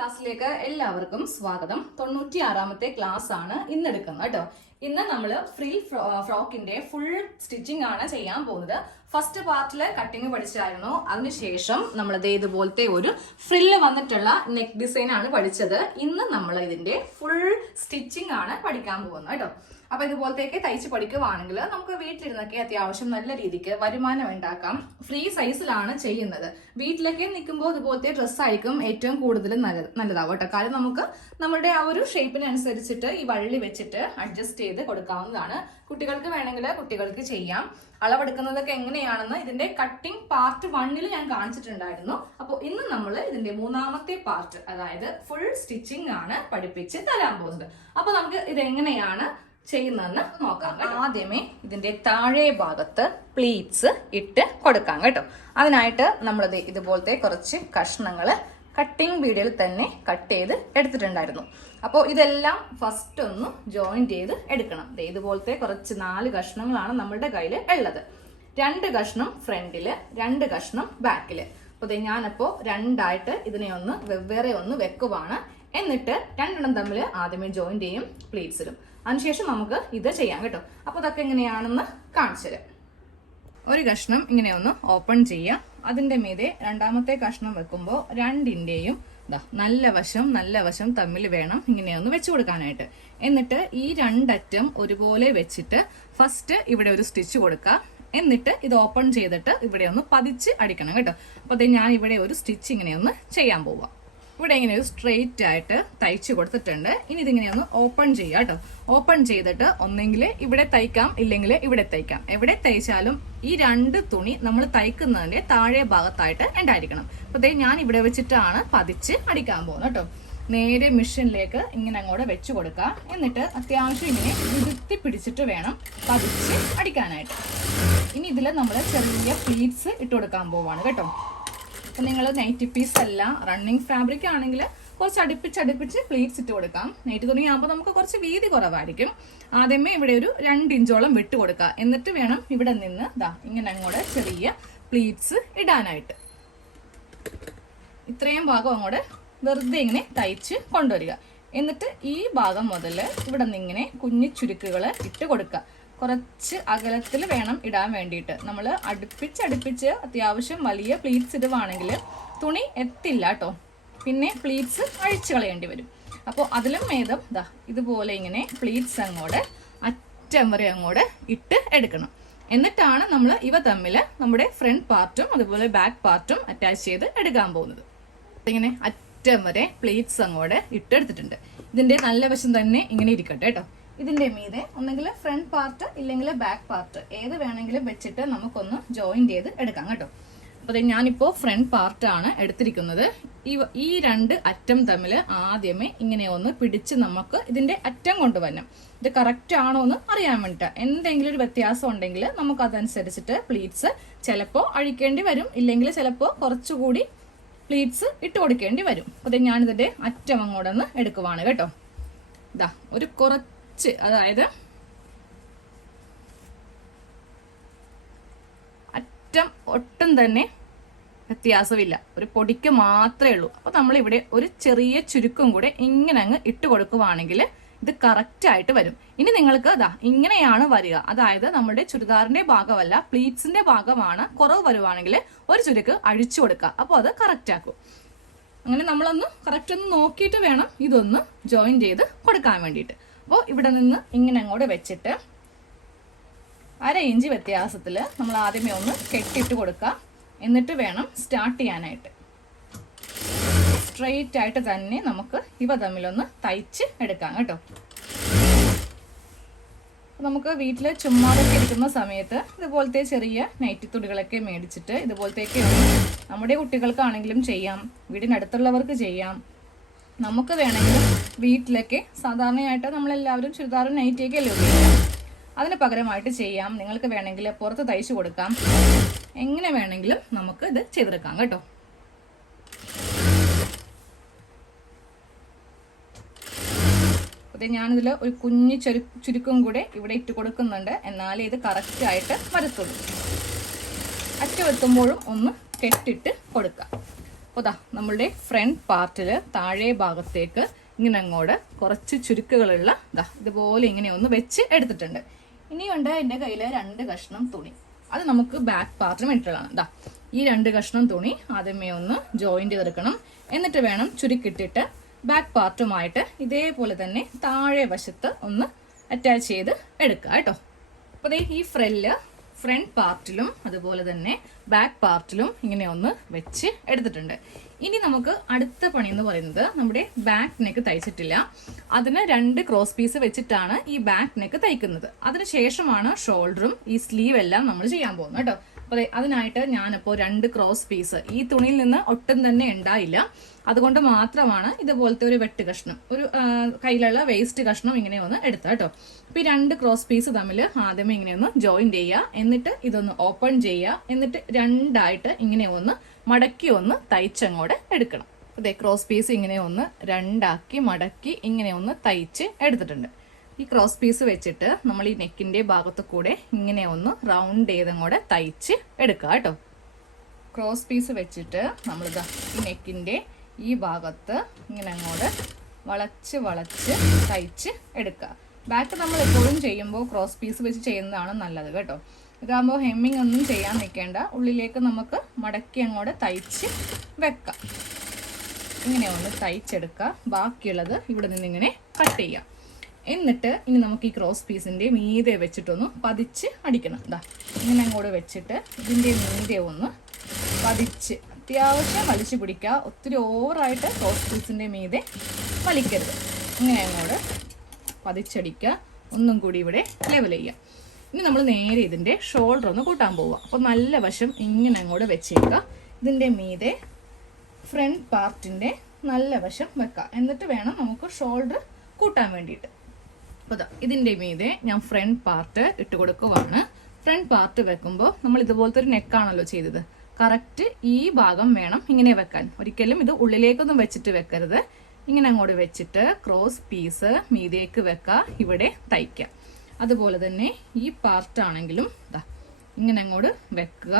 ക്ലാസ്സിലേക്ക് എല്ലാവർക്കും സ്വാഗതം. 96ാമത്തെ ക്ലാസ് ആണ് ഇന്ന് എടുക്കുന്നത് കേട്ടോ. ഇന്ന് നമ്മൾ ഫ്രീ ഫ്രോക്കിന്റെ ഫുൾ സ്റ്റിച്ചിങ് ആണ് ചെയ്യാൻ പോകുന്നത്. ഫസ്റ്റ് പാർട്ടില് കട്ടിങ് പഠിച്ചായിരുന്നു. അതിനുശേഷം നമ്മൾ ഇതുപോലത്തെ ഒരു ഫ്രില്ല് വന്നിട്ടുള്ള നെക്ക് ഡിസൈൻ ആണ് പഠിച്ചത്. ഇന്ന് നമ്മൾ ഇതിന്റെ ഫുൾ സ്റ്റിച്ചിങ് ആണ് പഠിക്കാൻ പോകുന്നത് കേട്ടോ. അപ്പൊ ഇതുപോലത്തേക്ക് തയ്ച്ച് പഠിക്കുവാണെങ്കിൽ നമുക്ക് വീട്ടിലിരുന്നൊക്കെ അത്യാവശ്യം നല്ല രീതിക്ക് വരുമാനം ഉണ്ടാക്കാം. ഫ്രീ സൈസിലാണ് ചെയ്യുന്നത്. വീട്ടിലൊക്കെ നിൽക്കുമ്പോൾ ഇതുപോലത്തെ ഡ്രസ്സായിരിക്കും ഏറ്റവും കൂടുതൽ നല്ലതാവും കേട്ടോ. കാരണം നമുക്ക് നമ്മുടെ ആ ഒരു ഷേപ്പിനനുസരിച്ചിട്ട് ഈ വള്ളി വെച്ചിട്ട് അഡ്ജസ്റ്റ് ചെയ്ത് കൊടുക്കാവുന്നതാണ്. കുട്ടികൾക്ക് വേണമെങ്കിൽ കുട്ടികൾക്ക് ചെയ്യാം. അളവെടുക്കുന്നതൊക്കെ എങ്ങനെയാണെന്ന് ഇതിന്റെ കട്ടിംഗ് പാർട്ട് 1 ഞാൻ കാണിച്ചിട്ടുണ്ടായിരുന്നു. അപ്പോൾ ഇന്ന് നമ്മൾ ഇതിന്റെ 3ാമത്തെ പാർട്ട്, അതായത് ഫുൾ സ്റ്റിച്ചിങ് ആണ് പഠിപ്പിച്ച് തരാൻ പോകുന്നത്. അപ്പൊ നമുക്ക് ഇതെങ്ങനെയാണ് ചെയ്യുന്നതെന്ന് നോക്കാം. ആദ്യമേ ഇതിന്റെ താഴെ ഭാഗത്ത് പ്ലീറ്റ്സ് ഇട്ട് കൊടുക്കാം കേട്ടോ. അതിനായിട്ട് നമ്മളിത് ഇതുപോലത്തെ കുറച്ച് കഷ്ണങ്ങള് കട്ടിംഗ് വീഡിയോയിൽ തന്നെ കട്ട് ചെയ്ത് എടുത്തിട്ടുണ്ടായിരുന്നു. അപ്പോൾ ഇതെല്ലാം ഫസ്റ്റ് ഒന്ന് ജോയിന്റ് ചെയ്ത് എടുക്കണം. ഇതുപോലത്തെ കുറച്ച് 4 കഷ്ണങ്ങളാണ് നമ്മളുടെ കയ്യിൽ ഉള്ളത്. 2 കഷ്ണം ഫ്രണ്ടില്, 2 കഷ്ണം ബാക്കില്. അപ്പോൾ ഞാനപ്പോ രണ്ടായിട്ട് ഇതിനെ ഒന്ന് വെവ്വേറെ ഒന്ന് വെക്കുവാണ്. എന്നിട്ട് 2 തമ്മിൽ ആദ്യമേ ജോയിന്റ് ചെയ്യും, പ്ലീറ്റ്സ് ഇടും. അതിനുശേഷം നമുക്ക് ഇത് ചെയ്യാം കേട്ടോ. അപ്പൊ ഇതൊക്കെ എങ്ങനെയാണെന്ന് കാണിച്ചു തരാം. ഒരു കഷ്ണം ഇങ്ങനെ ഒന്ന് ഓപ്പൺ ചെയ്യാം. അതിന്റെ മീതെ 2ാമത്തെ കഷ്ണം വെക്കുമ്പോൾ രണ്ടിന്റെയും നല്ല വശം തമ്മിൽ വേണം ഇങ്ങനെ ഒന്ന് വെച്ചു കൊടുക്കാനായിട്ട്. എന്നിട്ട് ഈ 2 അറ്റം ഒരുപോലെ വെച്ചിട്ട് ഫസ്റ്റ് ഇവിടെ ഒരു സ്റ്റിച്ച് കൊടുക്കുക. എന്നിട്ട് ഇത് ഓപ്പൺ ചെയ്തിട്ട് ഇവിടെ ഒന്ന് പതിച്ച് അടിക്കണം കേട്ടോ. അപ്പൊ ഞാൻ ഇവിടെ ഒരു സ്റ്റിച്ച് ഇങ്ങനെ ഒന്ന് ചെയ്യാൻ പോവാം. ഇവിടെ ഇങ്ങനെ ഒരു സ്ട്രെയിറ്റ് ആയിട്ട് തയ്ച്ച് കൊടുത്തിട്ടുണ്ട്. ഇനി ഇതിങ്ങനെ ഒന്ന് ഓപ്പൺ ചെയ്യാം കേട്ടോ. ഓപ്പൺ ചെയ്തിട്ട് ഒന്നെങ്കിൽ ഇവിടെ തയ്ക്കാം, ഇല്ലെങ്കിൽ ഇവിടെ തയ്ക്കാം. എവിടെ തയ്ച്ചാലും ഈ 2 തുണി നമ്മൾ തയ്ക്കുന്നതിന്റെ താഴെ ഭാഗത്തായിട്ട് ഉണ്ടായിരിക്കണം. അപ്പൊ ഞാൻ ഇവിടെ വെച്ചിട്ടാണ് പതിച്ച് അടിക്കാൻ പോകുന്നത് കേട്ടോ. നേരെ മെഷീനിലേക്ക് ഇങ്ങനെ അങ്ങോട്ട് വെച്ചു കൊടുക്കാം. എന്നിട്ട് അത്യാവശ്യം ഇങ്ങനെ ഉരുത്തി പിടിച്ചിട്ട് വേണം പതിച്ച് അടിക്കാനായിട്ട്. ഇനി ഇതിൽ നമ്മൾ ചെറിയ പ്ലീറ്റ്സ് ഇട്ട് കൊടുക്കാൻ പോവാണ് കേട്ടോ. അപ്പൊ നിങ്ങൾ നൈറ്റി പീസ് അല്ല, റണ്ണിങ് ഫാബ്രിക് ആണെങ്കിൽ കുറച്ച് അടുപ്പിച്ച് പ്ലീറ്റ്സ് ഇട്ട് കൊടുക്കാം. നൈറ്റ് തുണിയാകുമ്പോൾ നമുക്ക് കുറച്ച് വീതി കുറവായിരിക്കും. ആദ്യമേ ഇവിടെ ഒരു 2 ഇഞ്ചോളം വിട്ട് കൊടുക്കുക. എന്നിട്ട് വേണം ഇവിടെ നിന്ന് ഇങ്ങനെ അങ്ങോട്ട് ചെറിയ പ്ലീറ്റ്സ് ഇടാനായിട്ട്. ഇത്രയും ഭാഗം അങ്ങോട്ട് വെറുതെ ഇങ്ങനെ തയ്ച്ച് കൊണ്ടുവരിക. എന്നിട്ട് ഈ ഭാഗം മുതൽ ഇവിടെ നിന്ന് ഇങ്ങനെ കുഞ്ഞു ചുരുക്കുകൾ ഇട്ട് കൊടുക്കുക. കുറച്ച് അകലത്തിൽ വേണം ഇടാൻ വേണ്ടിയിട്ട്. നമ്മൾ അടുപ്പിച്ച് അത്യാവശ്യം വലിയ പ്ലീറ്റ്സ് ഇടുവാണെങ്കിൽ തുണി എത്തില്ല കേട്ടോ. പിന്നെ പ്ലീറ്റ്സ് അഴിച്ചു കളയേണ്ടി വരും. അപ്പോൾ അതിലും ഭേദം ഇതുപോലെ ഇങ്ങനെ പ്ലീറ്റ്സ് അങ്ങോട്ട് അറ്റം വരെ അങ്ങോട്ട് ഇട്ട് എടുക്കണം. എന്നിട്ടാണ് നമ്മൾ ഇവ തമ്മിൽ നമ്മുടെ ഫ്രണ്ട് പാർട്ടും അതുപോലെ ബാക്ക് പാർട്ടും അറ്റാച്ച് ചെയ്ത് എടുക്കാൻ പോകുന്നത്. ഇങ്ങനെ അറ്റം വരെ പ്ലീറ്റ്സ് അങ്ങോട്ട് ഇട്ടെടുത്തിട്ടുണ്ട്. ഇതിന്റെ നല്ല വശം തന്നെ ഇങ്ങനെ ഇരിക്കട്ടെ കേട്ടോ. ഇതിന്റെ മീതെ ഒന്നെങ്കിൽ ഫ്രണ്ട് പാർട്ട് ഇല്ലെങ്കിൽ ബാക്ക് പാർട്ട് ഏത് വേണമെങ്കിലും വെച്ചിട്ട് നമുക്കൊന്ന് ജോയിന്റ് ചെയ്ത് എടുക്കാം കേട്ടോ. അപ്പൊ ഞാനിപ്പോ ഫ്രണ്ട് പാർട്ടാണ് എടുത്തിരിക്കുന്നത്. ഈ 2 അറ്റം തമ്മിൽ ആദ്യമേ ഇങ്ങനെ ഒന്ന് പിടിച്ച് നമുക്ക് ഇതിന്റെ അറ്റം കൊണ്ടുവരണം. ഇത് കറക്റ്റ് ആണോ എന്ന് അറിയാൻ വേണ്ടിട്ട് എന്തെങ്കിലും ഒരു വ്യത്യാസം ഉണ്ടെങ്കിൽ നമുക്ക് അതനുസരിച്ചിട്ട് പ്ലീറ്റ്സ് ചിലപ്പോൾ അഴിക്കേണ്ടി വരും, ഇല്ലെങ്കിൽ ചിലപ്പോൾ കുറച്ചുകൂടി പ്ലീറ്റ്സ് ഇട്ട് കൊടുക്കേണ്ടി വരും. അപ്പൊ ഞാനിതിന്റെ അറ്റം അങ്ങോട്ടൊന്ന് എടുക്കുവാണ് കേട്ടോ. ഒരു കുറച്ച്, അതായത് അറ്റം ഒട്ടും തന്നെ വ്യത്യാസമില്ല, ഒരു പൊടിക്ക് മാത്രമേ ഉള്ളൂ. അപ്പൊ നമ്മളിവിടെ ഒരു ചെറിയ ചുരുക്കം കൂടെ ഇങ്ങനെ അങ്ങ് ഇട്ട് കൊടുക്കുവാണെങ്കിൽ ഇത് കറക്റ്റ് ആയിട്ട് വരും. ഇനി നിങ്ങൾക്ക് ഇങ്ങനെയാണ് വരിക, അതായത് നമ്മുടെ ചുരിദാറിന്റെ ഭാഗമല്ല പ്ലീറ്റ്സിന്റെ ഭാഗമാണ് കുറവ് വരുവാണെങ്കിൽ ഒരു ചുരുക്ക് അഴിച്ചു കൊടുക്കുക. അപ്പോൾ അത് കറക്റ്റ് ആക്കും. അങ്ങനെ നമ്മളൊന്ന് കറക്റ്റ് ഒന്ന് നോക്കിയിട്ട് വേണം ഇതൊന്ന് ജോയിൻ ചെയ്ത് കൊടുക്കാൻ വേണ്ടിയിട്ട്. അപ്പോൾ ഇവിടെ നിന്ന് ഇങ്ങനെ അങ്ങോട്ട് വെച്ചിട്ട് 1/2 ഇഞ്ച് വ്യത്യാസത്തിൽ നമ്മൾ ആദ്യമേ ഒന്ന് കെട്ടിട്ട് കൊടുക്കുക. എന്നിട്ട് വേണം സ്റ്റാർട്ട് ചെയ്യാനായിട്ട്. സ്ട്രെയിറ്റ് ആയിട്ട് തന്നെ നമുക്ക് ഇവ തമ്മിലൊന്ന് തയ്ച്ച് എടുക്കാം കേട്ടോ. നമുക്ക് വീട്ടിൽ ചുമ്മാതൊക്കെ ഇരിക്കുന്ന സമയത്ത് ഇതുപോലത്തെ ചെറിയ നൈറ്റി തുണികളൊക്കെ മേടിച്ചിട്ട് ഇതുപോലത്തേക്ക് നമ്മുടെ കുട്ടികൾക്കാണെങ്കിലും ചെയ്യാം, വീടിനടുത്തുള്ളവർക്ക് ചെയ്യാം. നമുക്ക് വേണമെങ്കിലും വീട്ടിലൊക്കെ സാധാരണയായിട്ട് നമ്മളെല്ലാവരും ചുരിദാറും നൈറ്റിയൊക്കെ അല്ലേ ഉപയോഗിക്കാം. അതിന് പകരമായിട്ട് ചെയ്യാം. നിങ്ങൾക്ക് വേണമെങ്കിൽ പുറത്ത് തയ്ച്ചു കൊടുക്കാം. എങ്ങനെ വേണമെങ്കിലും നമുക്ക് ഇത് ചെയ്തെടുക്കാം കേട്ടോ. അതെ, ഞാനിതിൽ ഒരു കുഞ്ഞു ചുരുക്കം കൂടെ ഇവിടെ ഇട്ട് കൊടുക്കുന്നുണ്ട്. എന്നാലേ ഇത് കറക്റ്റ് ആയിട്ട് വരത്തുള്ളൂ. അറ്റം എത്തുമ്പോഴും ഒന്ന് കെട്ടിട്ട് കൊടുക്കാം. അപ്പോൾ നമ്മളുടെ ഫ്രണ്ട് പാർട്ടിൽ താഴെ ഭാഗത്തേക്ക് ഇങ്ങനെ അങ്ങോട്ട് കുറച്ച് ചുരുക്കുകളുള്ള ഇതുപോലെ ഇങ്ങനെ ഒന്ന് വെച്ച് എടുത്തിട്ടുണ്ട്. ഇനിയുണ്ട് എൻ്റെ കയ്യിൽ 2 കഷ്ണം തുണി. അത് നമുക്ക് ബാക്ക് പാർട്ടിന് വേണ്ടിയിട്ടുള്ളതാണ്. ഈ 2 കഷ്ണം തുണി ആദ്യമേ ഒന്ന് ജോയിന്റ് ചെയ്തെടുക്കണം. എന്നിട്ട് വേണം ചുരുക്കിട്ടിട്ട് ബാക്ക് പാർട്ടുമായിട്ട് ഇതേപോലെ തന്നെ താഴെ വശത്ത് ഒന്ന് അറ്റാച്ച് ചെയ്ത് എടുക്കുക കേട്ടോ. അപ്പോൾ ഈ ഫ്രണ്ട് പാർട്ടിലും അതുപോലെ തന്നെ ബാക്ക് പാർട്ടിലും ഇങ്ങനെ ഒന്ന് വെച്ച് എടുത്തിട്ടുണ്ട്. ഇനി നമുക്ക് അടുത്ത പണി എന്ന് പറയുന്നത് നമ്മുടെ ബാക്ക് നെക്ക് തയ്ച്ചിട്ടില്ല. അതിന് 2 ക്രോസ് പീസ് വെച്ചിട്ടാണ് ഈ ബാക്ക് നെക്ക് തയ്ക്കുന്നത്. അതിനുശേഷമാണ് ഷോൾഡറും ഈ സ്ലീവ് എല്ലാം നമ്മൾ ചെയ്യാൻ പോകുന്നത് കേട്ടോ. അപ്പോൾ അതിനായിട്ട് ഞാനിപ്പോൾ 2 ക്രോസ് പീസ് ഈ തുണിയിൽ നിന്ന് ഒട്ടും തന്നെ ഉണ്ടായില്ല. അതുകൊണ്ട് മാത്രമാണ് ഇതുപോലത്തെ ഒരു വെട്ട് കഷ്ണം, ഒരു കയ്യിലുള്ള വേസ്റ്റ് കഷ്ണം ഇങ്ങനെ ഒന്ന് എടുത്ത കേട്ടോ. അപ്പോൾ ഈ 2 ക്രോസ് പീസ് തമ്മിൽ ആദ്യമേ ഇങ്ങനെ ഒന്ന് ജോയിൻ ചെയ്യുക. എന്നിട്ട് ഇതൊന്ന് ഓപ്പൺ ചെയ്യുക. എന്നിട്ട് 2ആയിട്ട് ഇങ്ങനെ ഒന്ന് മടക്കി ഒന്ന് തയ്ച്ചങ്ങോട്ട് എടുക്കണം. അതെ, ക്രോസ് പീസ് ഇങ്ങനെ ഒന്ന് 2ആക്കി മടക്കി ഇങ്ങനെ ഒന്ന് തയ്ച്ച് എടുത്തിട്ടുണ്ട്. ഈ ക്രോസ് പീസ് വെച്ചിട്ട് നമ്മൾ ഈ നെക്കിന്റെ ഭാഗത്ത് കൂടെ ഇങ്ങനെ ഒന്ന് റൗണ്ട് ചെയ്തങ്ങോട്ട് തയ്ച്ച് എടുക്കുക കേട്ടോ. ക്രോസ് പീസ് വെച്ചിട്ട് നമ്മളിതാ ഈ നെക്കിന്റെ ഈ ഭാഗത്ത് ഇങ്ങനെ അങ്ങോട്ട് വളച്ച് വളച്ച് തയ്ച്ച് എടുക്കുക. ബാക്ക് നമ്മൾ എപ്പോഴും ചെയ്യുമ്പോൾ ക്രോസ് പീസ് വെച്ച് ചെയ്യുന്നതാണ് നല്ലത് കേട്ടോ. ഇതാകുമ്പോൾ ഹെമ്മിങ് ഒന്നും ചെയ്യാൻ നിൽക്കേണ്ട, ഉള്ളിലേക്ക് നമുക്ക് മടക്കി അങ്ങോട്ട് തയ്ച്ച് വെക്കാം. ഇങ്ങനെ ഒന്ന് തയ്ച്ചെടുക്കുക. ബാക്കിയുള്ളത് ഇവിടെ നിന്ന് ഇങ്ങനെ കട്ട് ചെയ്യാം. എന്നിട്ട് ഇനി നമുക്ക് ഈ ക്രോസ് പീസിന്റെ മീതെ വെച്ചിട്ടൊന്ന് പതിച്ച് അടിക്കണം. ഇങ്ങനെ അങ്ങോട്ട് വെച്ചിട്ട് ഇതിന്റെ മീതെ ഒന്ന് പതിച്ച് അത്യാവശ്യം വലിച്ചു പിടിക്കുക. ഒത്തിരി ഓവറായിട്ട് ക്രോസ് പീസിന്റെ മീതെ വലിക്കരുത്. ഇങ്ങനെ അങ്ങോട്ട് പതിച്ചടിക്കുക. ഒന്നും കൂടി ഇവിടെ ലെവൽ ചെയ്യുക. ഇനി നമ്മൾ നേരെ ഇതിന്റെ ഷോൾഡർ ഒന്ന് കൂട്ടാൻ പോവുക. അപ്പോൾ നല്ല വശം ഇങ്ങനെ അങ്ങോട്ട് വെച്ചേക്കുക. ഇതിന്റെ മീതെ ഫ്രണ്ട് പാർട്ടിന്റെ നല്ല വശം വെക്കുക. എന്നിട്ട് വേണം നമുക്ക് ഷോൾഡർ കൂട്ടാൻ വേണ്ടിയിട്ട്. അപ്പോൾ ഇതിന്റെ മീതെ ഞാൻ ഫ്രണ്ട് പാർട്ട് ഇട്ട് കൊടുക്കുവാണ്. ഫ്രണ്ട് പാർട്ട് വെക്കുമ്പോൾ നമ്മൾ ഇതുപോലത്തെ ഒരു നെക്കാണല്ലോ ചെയ്തത്. കറക്റ്റ് ഈ ഭാഗം വേണം ഇങ്ങനെ വെക്കാൻ. ഒരിക്കലും ഇത് ഉള്ളിലേക്കൊന്നും വെച്ചിട്ട് വെക്കരുത്. ഇങ്ങനെ അങ്ങോട്ട് വെച്ചിട്ട് ക്രോസ് പീസ് മീതേക്ക് വെക്കുക, ഇവിടെ തയ്ക്കുക. അതുപോലെ തന്നെ ഈ പാർട്ടാണെങ്കിലും ഇങ്ങനെ അങ്ങോട്ട് വെക്കുക,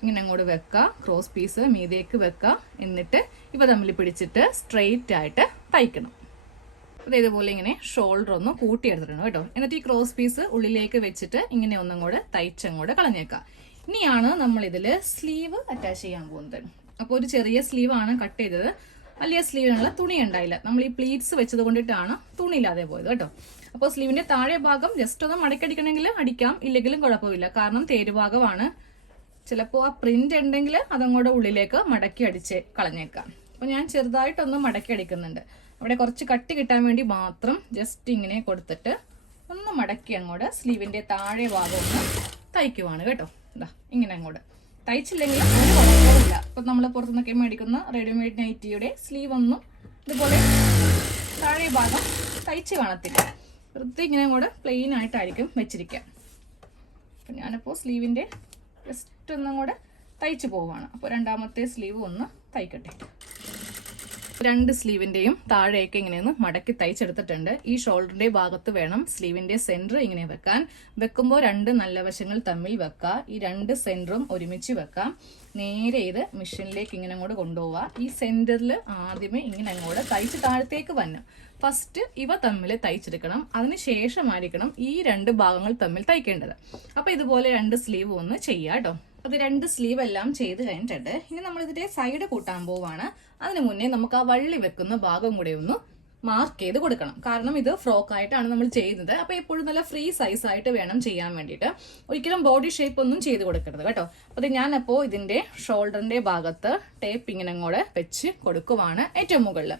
ഇങ്ങനെ അങ്ങോട്ട് വെക്കുക, ക്രോസ് പീസ് മീതേക്ക് വെക്കുക. എന്നിട്ട് ഇവ തമ്മിൽ പിടിച്ചിട്ട് സ്ട്രെയിറ്റ് ആയിട്ട് തയ്ക്കണം. അതേപോലെ ഇങ്ങനെ ഷോൾഡർ ഒന്ന് കൂട്ടിയെടുത്തിട്ടുണ്ട് കേട്ടോ. എന്നിട്ട് ഈ ക്രോസ് പീസ് ഉള്ളിലേക്ക് വെച്ചിട്ട് ഇങ്ങനെ ഒന്നും കൂടെ തയ്ച്ചങ്ങോട്ട് കളഞ്ഞേക്കാം. ഇനിയാണ് നമ്മൾ ഇതിൽ സ്ലീവ് അറ്റാച്ച് ചെയ്യാൻ പോകുന്നത്. അപ്പോൾ ഒരു ചെറിയ സ്ലീവ് ആണ് കട്ട് ചെയ്തത്. വലിയ സ്ലീവിനുള്ള തുണി ഉണ്ടായില്ല. നമ്മൾ ഈ പ്ലീറ്റ്സ് വെച്ചത് കൊണ്ടിട്ടാണ് തുണി ഇല്ലാതെ പോയത് കേട്ടോ. അപ്പോൾ സ്ലീവിന്റെ താഴെ ഭാഗം ജസ്റ്റ് ഒന്ന് മടക്കടിക്കണമെങ്കിൽ അടിക്കാം, ഇല്ലെങ്കിലും കുഴപ്പമില്ല. കാരണം തേരുഭാഗമാണ്. ചിലപ്പോൾ ആ പ്രിന്റ് ഉണ്ടെങ്കിൽ അതങ്ങോട്ട് ഉള്ളിലേക്ക് മടക്കി അടിച്ച് കളഞ്ഞേക്കാം. അപ്പോൾ ഞാൻ ചെറുതായിട്ടൊന്ന് മടക്കി അടിക്കുന്നുണ്ട്. അവിടെ കുറച്ച് കട്ടി കിട്ടാൻ വേണ്ടി മാത്രം ജസ്റ്റ് ഇങ്ങനെ കൊടുത്തിട്ട് ഒന്ന് മടക്കി അങ്ങോട്ട് സ്ലീവിന്റെ താഴെ ഭാഗം ഒന്ന് തയ്ക്കുവാണ് കേട്ടോ. ഇങ്ങനെ അങ്ങോട്ട് തയ്ച്ചില്ലെങ്കിൽ ഒരു കുഴപ്പമില്ല. ഇപ്പൊ നമ്മൾ പുറത്തുനിന്നൊക്കെ മേടിക്കുന്ന റെഡിമെയ്ഡ് നൈറ്റിയുടെ സ്ലീവ് ഒന്നും ഇതുപോലെ താഴെ ഭാഗം തയ്ച്ച് കാണത്തില്ല. വെറുതെ ഇങ്ങനെ അങ്ങോട്ട് പ്ലെയിൻ ആയിട്ടായിരിക്കും വെച്ചിരിക്കുക. അപ്പൊ ഞാനിപ്പോൾ സ്ലീവിന്റെ ജസ്റ്റ് ഒന്നും കൂടെ തയ്ച്ചു പോവാണ്. അപ്പോൾ രണ്ടാമത്തെ സ്ലീവ് ഒന്ന് തയ്ക്കട്ടെ. 2 സ്ലീവിന്റെയും താഴെയൊക്കെ ഇങ്ങനെയൊന്ന് മടക്കി തയ്ച്ചെടുത്തിട്ടുണ്ട്. ഈ ഷോൾഡറിന്റെ ഭാഗത്ത് വേണം സ്ലീവിന്റെ സെന്റർ ഇങ്ങനെ വെക്കാൻ. വെക്കുമ്പോൾ 2 നല്ല വശങ്ങൾ തമ്മിൽ വെക്കുക. ഈ 2 സെന്ററും ഒരുമിച്ച് വെക്കാം. നേരെ ഇത് മെഷീനിലേക്ക് ഇങ്ങനെ അങ്ങോട്ട് കൊണ്ടുപോവുക. ഈ സെന്ററിൽ ആദ്യമേ ഇങ്ങനെ അങ്ങോട്ട് തയ്ച്ച് താഴത്തേക്ക് വന്നു. ഫസ്റ്റ് ഇവ തമ്മിൽ തയ്ച്ചെടുക്കണം. അതിനുശേഷമായിരിക്കണം ഈ 2 ഭാഗങ്ങൾ തമ്മിൽ തയ്ക്കേണ്ടത്. അപ്പൊ ഇതുപോലെ 2 സ്ലീവ് ഒന്ന് ചെയ്യാം കേട്ടോ. അത് 2 സ്ലീവ് എല്ലാം ചെയ്ത് കഴിഞ്ഞിട്ടുണ്ട്. ഇനി നമ്മൾ ഇതിന്റെ സൈഡ് കൂട്ടാൻ പോവാണ്. അതിനു മുന്നേ നമുക്ക് ആ വള്ളി വെക്കുന്ന ഭാഗം കൂടെ ഒന്ന് മാർക്ക് ചെയ്ത് കൊടുക്കണം. കാരണം ഇത് ഫ്രോക്ക് ആയിട്ടാണ് നമ്മൾ ചെയ്യുന്നത്. അപ്പൊ എപ്പോഴും നല്ല ഫ്രീ സൈസ് ആയിട്ട് വേണം ചെയ്യാൻ വേണ്ടിയിട്ട്. ഒരിക്കലും ബോഡി ഷേപ്പ് ഒന്നും ചെയ്ത് കൊടുക്കരുത് കേട്ടോ. അപ്പൊ ഞാനപ്പോ ഇതിന്റെ ഷോൾഡറിന്റെ ഭാഗത്ത് ടേപ്പ് ഇങ്ങനെ അങ്ങോട്ട് വെച്ച് കൊടുക്കുവാണ് ഏറ്റവും മുകളിൽ.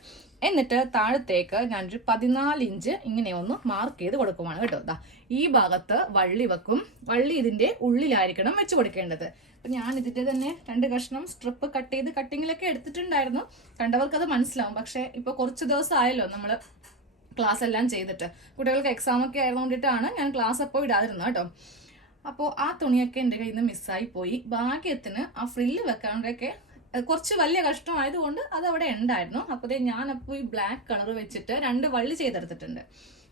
എന്നിട്ട് താഴത്തേക്ക് ഞാനൊരു 14 ഇഞ്ച് ഇങ്ങനെ ഒന്ന് മാർക്ക് ചെയ്ത് കൊടുക്കുവാണ് കേട്ടോ. ഈ ഭാഗത്ത് വള്ളി വെക്കും. വള്ളി ഇതിന്റെ ഉള്ളിലായിരിക്കണം വെച്ച് കൊടുക്കേണ്ടത്. അപ്പൊ ഞാൻ ഇതിന്റെ തന്നെ 2 കഷ്ണം സ്ട്രിപ്പ് കട്ട് ചെയ്ത് കട്ടിങ്ങിലൊക്കെ എടുത്തിട്ടുണ്ടായിരുന്നു. കണ്ടവർക്ക് അത് മനസ്സിലാവും. പക്ഷെ ഇപ്പൊ കുറച്ച് ദിവസം ആയല്ലോ നമ്മള് ക്ലാസ് എല്ലാം ചെയ്തിട്ട്. കുട്ടികൾക്ക് എക്സാം ഒക്കെ ആയതുകൊണ്ടിട്ടാണ് ഞാൻ ക്ലാസ് അപ്പോൾ ഇടാതിരുന്നത് കേട്ടോ. അപ്പോൾ ആ തുണിയൊക്കെ എൻ്റെ കയ്യിൽ നിന്ന് മിസ്സായി പോയി. ഭാഗ്യത്തിന് ആ ഫ്രില്ല് വെക്കാണ്ടൊക്കെ കുറച്ച് വലിയ കഷ്ടമായതുകൊണ്ട് അത് അവിടെ ഉണ്ടായിരുന്നു. അപ്പോൾ ഞാനപ്പോൾ ഈ ബ്ലാക്ക് കളർ വെച്ചിട്ട് 2 വള്ളി ചെയ്തെടുത്തിട്ടുണ്ട്.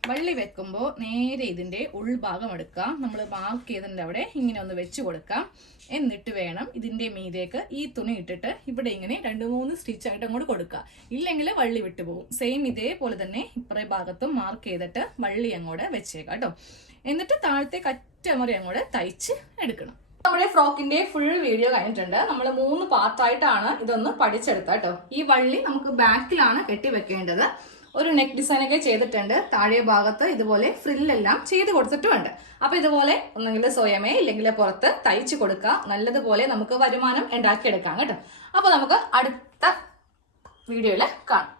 വള്ളി വെക്കുമ്പോൾ നേരെ ഇതിന്റെ ഉൾഭാഗം എടുക്കാം. നമ്മൾ മാർക്ക് ചെയ്തിട്ടുണ്ട് അവിടെ ഇങ്ങനെ ഒന്ന് വെച്ച് കൊടുക്കാം. എന്നിട്ട് വേണം ഇതിന്റെ മീതേക്ക് ഈ തുണി ഇട്ടിട്ട് ഇവിടെ ഇങ്ങനെ 2-3 സ്റ്റിച്ച് ആയിട്ട് അങ്ങോട്ട് കൊടുക്കുക. ഇല്ലെങ്കിൽ വള്ളി വിട്ടുപോകും. സെയിം ഇതേപോലെ തന്നെ ഇപ്പറേ ഭാഗത്തും മാർക്ക് ചെയ്തിട്ട് വള്ളി അങ്ങോട്ട് വെച്ചേക്കാം കേട്ടോ. എന്നിട്ട് താഴത്തെ കറ്റമറി അങ്ങോട്ട് തയ്ച്ച് എടുക്കണം. നമ്മുടെ ഫ്രോക്കിന്റെ ഫുൾ വീഡിയോ കഴിഞ്ഞിട്ടുണ്ട്. നമ്മൾ 3 പാർട്ടായിട്ടാണ് ഇതൊന്ന് പഠിച്ചെടുത്തത് കേട്ടോ. ഈ വള്ളി നമുക്ക് ബാക്കിലാണ് കെട്ടി വെക്കേണ്ടത്. ഒരു നെക്ക് ഡിസൈൻ ഒക്കെ ചെയ്തിട്ടുണ്ട്. താഴെ ഭാഗത്ത് ഇതുപോലെ ഫ്രില്ലെല്ലാം ചെയ്ത് കൊടുത്തിട്ടുമുണ്ട്. അപ്പൊ ഇതുപോലെ ഒന്നെങ്കിൽ സ്വയമേ ഇല്ലെങ്കിൽ പുറത്ത് തയ്ച്ചു കൊടുക്കുക. നല്ലതുപോലെ നമുക്ക് വരുമാനം ഉണ്ടാക്കിയെടുക്കാം കേട്ടോ. അപ്പൊ നമുക്ക് അടുത്ത വീഡിയോയിൽ കാണാം.